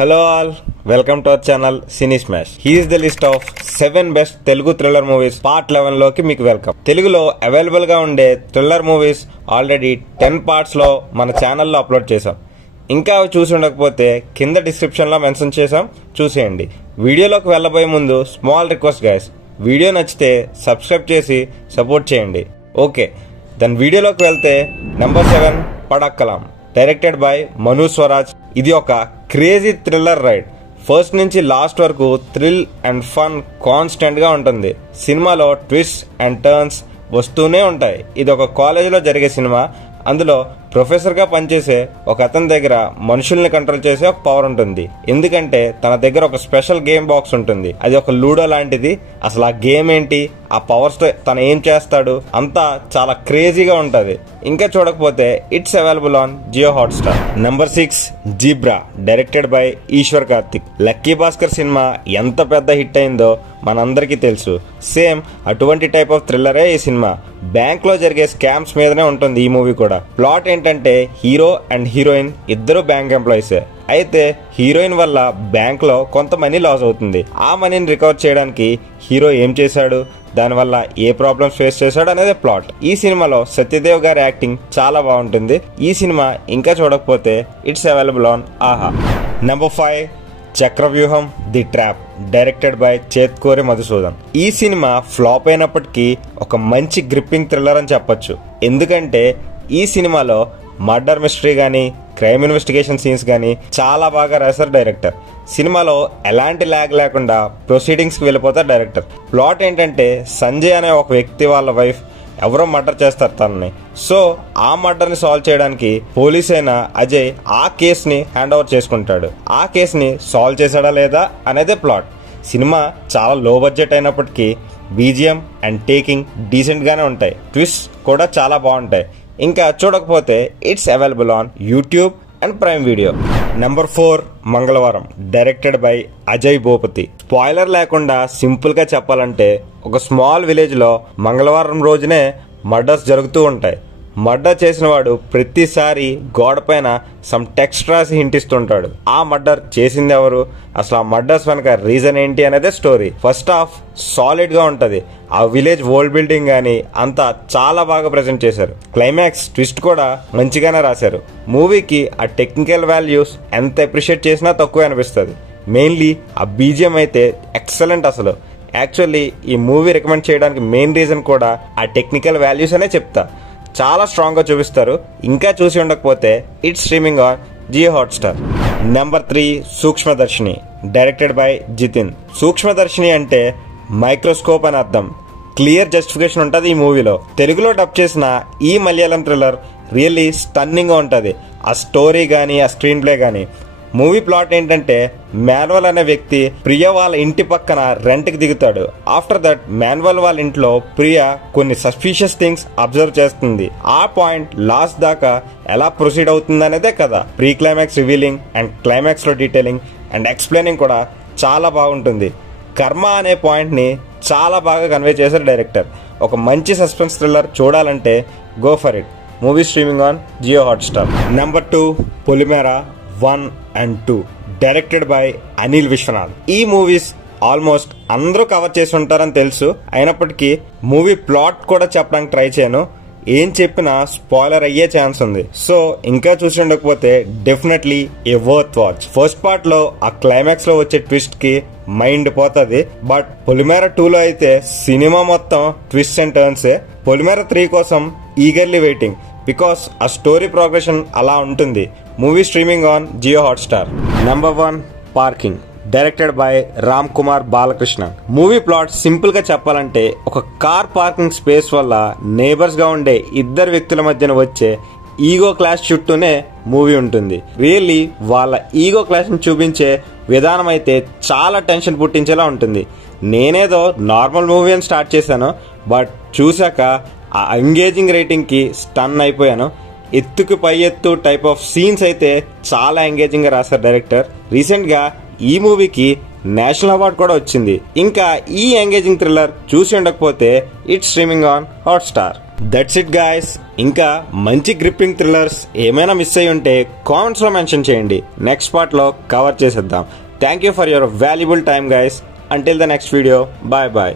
Hello all, welcome to our channel Cine Smash. Here is the list of 7 best Telugu thriller movies part 11 లోకి మీకు welcome. తెలుగులో available గా ఉండే thriller movies already 10 parts లో మన ఛానల్లో అప్లోడ్ చేసాం. ఇంకా అవి చూసి ఉండకపోతే కింద డిస్క్రిప్షన్ లో మెన్షన్ చేసాం, చూసేయండి. వీడియోలోకి వెళ్ళబోయే ముందు స్మాల్ రిక్వెస్ట్ గైస్, వీడియో నచ్చితే సబ్స్క్రైబ్ చేసి సపోర్ట్ చేయండి. ఓకే, దాని వీడియోలోకి వెళ్తే నెంబర్ 7 పడక్కలాం, డైరెక్టెడ్ బై మను స్వరాజ్. ఇది ఒక క్రేజీ థ్రిల్లర్ రైడ్. ఫస్ట్ నుంచి లాస్ట్ వరకు థ్రిల్ అండ్ ఫన్ కాన్స్టెంట్ గా ఉంటుంది. సినిమాలో ట్విస్ట్ అండ్ టర్న్స్ వస్తూనే ఉంటాయి. ఇది ఒక కాలేజీలో జరిగే సినిమా. అందులో ప్రొఫెసర్ గా పనిచేసే ఒక అతని దగ్గర మనుషుల్ని కంట్రోల్ చేసే ఒక పవర్ ఉంటుంది. ఎందుకంటే తన దగ్గర ఒక స్పెషల్ గేమ్ బాక్స్ ఉంటుంది. అది ఒక లూడో లాంటిది. అసలు ఆ గేమ్ ఏంటి, ఆ పవర్స్ తో తను ఏం చేస్తాడు, అంతా చాలా క్రేజీగా ఉంటది. ఇంకా చూడకపోతే it's available on Jio Hotstar. Number 6 zebra, directed by Eshwar Karthik. Lucky Bhaskar సినిమా ఎంత పెద్ద హిట్ అయిందో మనందరికీ తెలుసు. సేమ్ అటువంటి టైప్ ఆఫ్ థ్రిల్లరే ఈ సినిమా. బ్యాంక్ లో జరిగే స్కామ్స్ మీదనే ఉంటుంది ఈ మూవీ కూడా. ప్లాట్ ఏంటంటే హీరో అండ్ హీరోయిన్ ఇద్దరు బ్యాంక్ ఎంప్లాయీస్. అయితే హీరోయిన్ వల్ల బ్యాంక్ లో కొంత మనీ లాస్ అవుతుంది. ఆ మనీని రికవర్ చేయడానికి హీరో ఏం చేశాడు, దానివల్ల ఏ ప్రాబ్లమ్స్ ఫేస్ చేశాడు అనేది ప్లాట్. ఈ సినిమాలో సత్యదేవ్ గారి యాక్టింగ్ చాలా బాగుంటుంది. ఈ సినిమా ఇంకా చూడకపోతే it's available on Aha. Number 5 Chakravyuham the trap, directed by Chetkuri Madhusudhan. ఈ సినిమా ఫ్లాప్ అయినప్పటికీ ఒక మంచి గ్రిప్పింగ్ థ్రిల్లర్ అని చెప్పొచ్చు. ఎందుకంటే ఈ సినిమాలో మర్డర్ మిస్టరీ గానీ, క్రైమ్ ఇన్వెస్టిగేషన్ సీన్స్ గానీ చాలా బాగా రాశారు డైరెక్టర్. సినిమాలో ఎలాంటి ల్యాగ్ లేకుండా ప్రొసీడింగ్స్ కి వెళ్ళిపోతారు డైరెక్టర్. ప్లాట్ ఏంటంటే సంజయ్ అనే ఒక వ్యక్తి వాళ్ళ వైఫ్ ఎవరో మర్డర్ చేస్తారు తనని. సో ఆ మర్డర్ ని సాల్వ్ చేయడానికి పోలీస్ అయిన అజయ్ ఆ కేసుని హ్యాండ్ ఓవర్ చేసుకుంటాడు. ఆ కేసుని సాల్వ్ చేశాడా లేదా అనేదే ప్లాట్. సినిమా చాలా లో బడ్జెట్ అయినప్పటికీ బీజిఎం అండ్ టేకింగ్ డీసెంట్ గానే ఉంటాయి. ట్విస్ట్ కూడా చాలా బాగుంటాయి. ఇంకా చూడకపోతే it's available on YouTube and prime video. Number 4 మంగళవారం, directed by Ajay Bhupathi. Spoiler లేకుండా సింపుల్ గా చెప్పాలంటే ఒక స్మాల్ విలేజ్ లో మంగళవారం రోజునే మర్డర్స్ జరుగుతూ ఉంటాయి. మర్డర్ చేసిన వాడు ప్రతిసారి గోడ పైన సమ్ టెక్స్ట్ రాసి హింటిస్తుంటాడు. ఆ మర్డర్ చేసింది ఎవరు, అసలు ఆ మర్డర్స్ వెనక రీజన్ ఏంటి అనేదే స్టోరీ. ఫస్ట్ హాఫ్ సాలిడ్ గా ఉంటది. ఆ విలేజ్ వరల్డ్ బిల్డింగ్ గానీ అంతా చాలా బాగా ప్రెజెంట్ చేశారు. క్లైమాక్స్ ట్విస్ట్ కూడా మంచిగానే రాశారు. మూవీకి ఆ టెక్నికల్ వాల్యూస్ ఎంత అప్రిషియేట్ చేసినా తక్కువ అనిపిస్తుంది. మెయిన్లీ ఆ బీజిఎం అయితే ఎక్సలెంట్. అసలు యాక్చువల్లీ ఈ మూవీ రికమెండ్ చేయడానికి మెయిన్ రీజన్ కూడా ఆ టెక్నికల్ వాల్యూస్ అనే చెప్తా. చాలా స్ట్రాంగ్ గా చూపిస్తారు. ఇంకా చూసి ఉండకపోతే it's streaming on Jio Hotstar. Number 3 Sookshmadarshini, directed by Jithin. Sookshmadarshini అంటే మైక్రోస్కోప్ అని అర్థం. క్లియర్ జస్టిఫికేషన్ ఉంటుంది ఈ మూవీలో. తెలుగులో డబ్ చేసిన ఈ మలయాళం థ్రిల్లర్ రియల్లీ స్టన్నింగ్ గా ఉంటుంది. ఆ స్టోరీ గానీ, ఆ స్క్రీన్ ప్లే గానీ. మూవీ ప్లాట్ ఏంటంటే మాన్యువల్ అనే వ్యక్తి ప్రియ వాళ్ళ ఇంటి పక్కన రెంట్ కి దిగుతాడు. ఆఫ్టర్ దట్ మాన్యువల్ వాళ్ళ ఇంట్లో ప్రియ కొన్ని సస్పిషియస్ థింగ్స్ అబ్జర్వ్ చేస్తుంది. ఆ పాయింట్ లాస్ట్ దాకా ఎలా ప్రొసీడ్ అవుతుంది అనేదే కదా. Pre climax revealing and climax లో డీటెయిలింగ్ అండ్ ఎక్స్ప్లెయినింగ్ కూడా చాలా బాగుంటుంది. కర్మ అనే పాయింట్ ని చాలా బాగా కన్వే చేశారు డైరెక్టర్. ఒక మంచి సస్పెన్స్ థ్రిల్లర్ చూడాలంటే go for it. Movie streaming on Jio Hotstar. Number 2 Polimera 1 and 2, directed by Anil Vishwanath. ఈ మూవీస్ ఆల్మోస్ట్ అందరూ కవర్ చేసి ఉంటారని తెలుసు. అయినప్పటికీ మూవీ ప్లాట్ కూడా చెప్పడానికి ట్రై చేయను. ఏం చెప్పినా స్పాయిలర్ అయ్యే ఛాన్స్ ఉంది. సో ఇంకా చూసి ఉండకపోతే డెఫినెట్లీ ఏ వర్త్ వాచ్. ఫస్ట్ పార్ట్ లో ఆ క్లైమాక్స్ లో వచ్చే ట్విస్ట్ కి మైండ్ పోతుంది. బట్ పొలిమేరా 2 లో అయితే సినిమా మొత్తం ట్విస్ట్ అండ్ టర్న్స్. పొలిమేరా 3 కోసం ఈగర్లీ వెయిటింగ్, బికాస్ ఆ స్టోరీ ప్రోగ్రెషన్ అలా ఉంటుంది. Movie streaming on Jio Hotstar. Number 1 parking, directed by Ram Kumar Balakrishna. Movie plot simple గా చెప్పాలంటే ఒక కార్ పార్కింగ్ స్పేస్ వల్ల నేబర్స్ గా ఉండే ఇద్దరు వ్యక్తుల మధ్యన వచ్చే ఈగో క్లాష్ చుట్టూనే మూవీ ఉంటుంది. రియల్లీ వాళ్ళ ఈగో క్లాష్ ని చూపించే విధానం అయితే చాలా టెన్షన్ పుట్టించేలా ఉంటుంది. నేనేదో నార్మల్ మూవీ అని స్టార్ట్ చేశాను, బట్ చూశాక ఆ ఎంగేజింగ్ రేటింగ్ కి స్టన్ అయిపోయాను. ఎత్తుకు పై ఎత్తు టైప్ ఆఫ్ సీన్స్ అయితే చాలా ఎంగేజింగ్ గా రాశారు డైరెక్టర్. రీసెంట్ గా ఈ మూవీకి నేషనల్ అవార్డు కూడా వచ్చింది. ఇంకా ఈ ఎంగేజింగ్ థ్రిల్లర్ చూసి ఉండకపోతే it's streaming on Hotstar. That's it guys. ఇంకా మంచి గ్రిప్పింగ్ థ్రిల్లర్స్ ఏమైనా మిస్ అయ్యి ఉంటే కామెంట్స్ లో మెన్షన్ చేయండి, నెక్స్ట్ పార్ట్ లో కవర్ చేసేద్దాం. Thank you for your valuable time guys. Until the next video, bye bye.